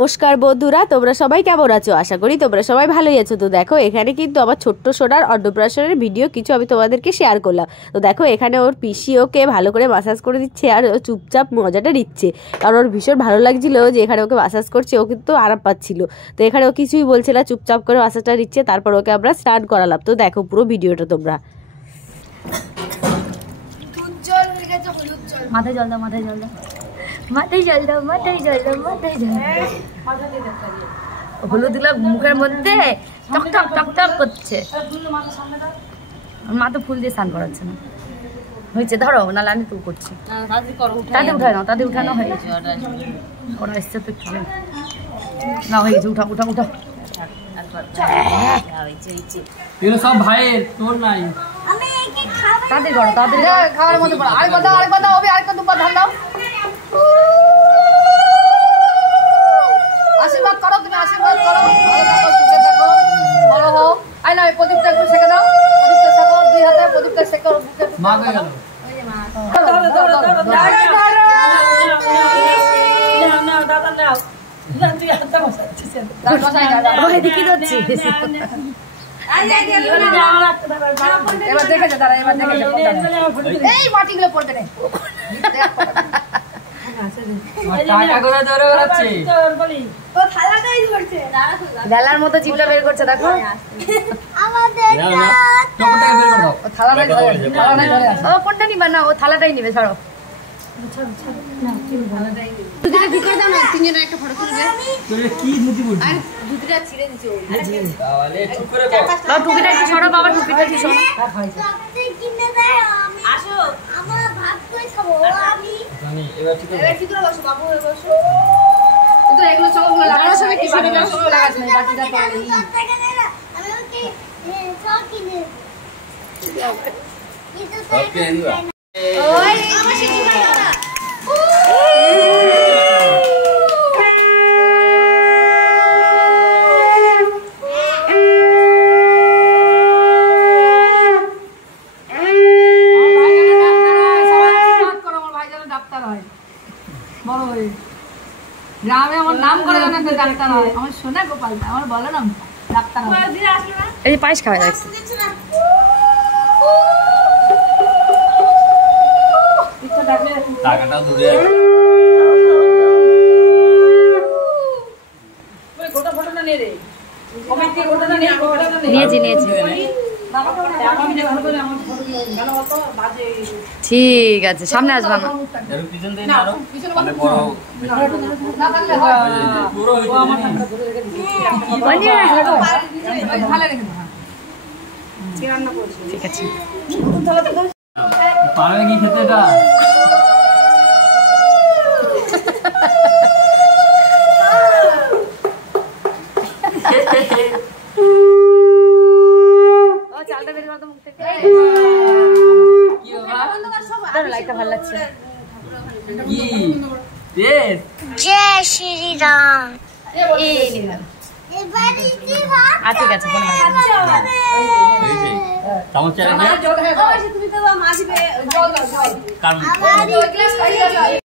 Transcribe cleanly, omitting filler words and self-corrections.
নমস্কার বন্ধুরা, তোমরা সবাই কেমন আছো? আশা করি তোমরা সবাই ভালোই আছো। তো দেখো এখানে কিন্তু আমার ছোট্ট সোনার অন্নপ্রাশনের ভিডিও কিছু আমি তোমাদেরকে শেয়ার করলাম। তো দেখো এখানে ওর পিসি ওকে ভালো করে মাসাজ করে দিচ্ছে আর ও চুপচাপ মজাটা নিচ্ছে, কারণ ওর ভীষণ ভালো লাগছিল যে এখানে ওকে মাসাজ করছে। ও কিন্তু আরাম পাচ্ছিল, তো এখানে ও কিছুই বলছে না, চুপচাপ করে মাসাজটা নিচ্ছে। তারপর ওকে আমরা স্নান করালাম। তো দেখো পুরো ভিডিওটা তোমরা। মাথায় জল দাও, মাথায় জল দাও, মাথায় জল দাও, মাথায় জল দাও, মাথায় জল দাও। হলুদ গুলো মুখের মধ্যে টক টক টক টক করছে। মা তো ফুল দিয়ে স্নান করাচ্ছে না, হয়েছে ধরো, নাহলে আমি তো করছি। তাদের উঠায় নাও, তাদের উঠানো হয়ে গেছে, ওরা এসছে তো একটু না হয়ে গেছে। উঠা উঠা উঠা, সব ভাইয়ের, তোর নাই। তাদের করো, তাদের খাওয়ার মধ্যে পড়া। আরেকবার দাও, আরেকবার দাও, আরেকটা দুবার ধান দাও। আশীর্বাদ করো, তুমি আশীর্বাদ করো। ভালো থাকো, সুখে থাকো, বড় হও। আই না, প্রদীপটা একটু সেঁকে দাও। প্রদীপটা সেঁকো, দুই হাতে প্রদীপটা সেঁকো। মা হয়ে গেল। এবার দেখেছে তারা, এবার দেখেছে এই মাটিগুলো পড়বে না। বেলার মতো জিভটা বের করছে, দেখো কোনটা নিবা না, ও থালাটাই নিবে। ছাড়ো, তিনজনের একটা ফটো তুলবে। দুধটা ছিঁড়ে দিচ্ছে। টুপিটা একটু সরো বাবা, টুপিটা একটু সরো। আসো, আমরা ভাত করে খাবো। আমি এবার ঠিক করে বসো বাবু, বসো। তো এগুলো সবগুলো লাগানোর সময় কি করে সব লাগাছ না, বাকিটা তো এই আমি ওকে সব কিনে সব কিনে দিবা। ওই আমার শিশু খাইও না। গ্রামে আমার নাম করে জানেন তো ডাক্তার হয়, আমার সোনা গোপাল, আমার বলে না ডাক্তার হয়। এই যে পায়েস খাওয়া যাচ্ছে। টাকাটা ধরে নিয়েছি নিয়েছি, ঠিক আছে, সামনে আসবা না। ঠিক আছে, পারবে কি খেতে? এটা চালটা বের করো মুখ থেকে। লাইটটা ভালো লাগছে। জয় শ্রীরাম। ঠিক আছে, চামচ চাইলে তুমি তো মাঝে জল দাও।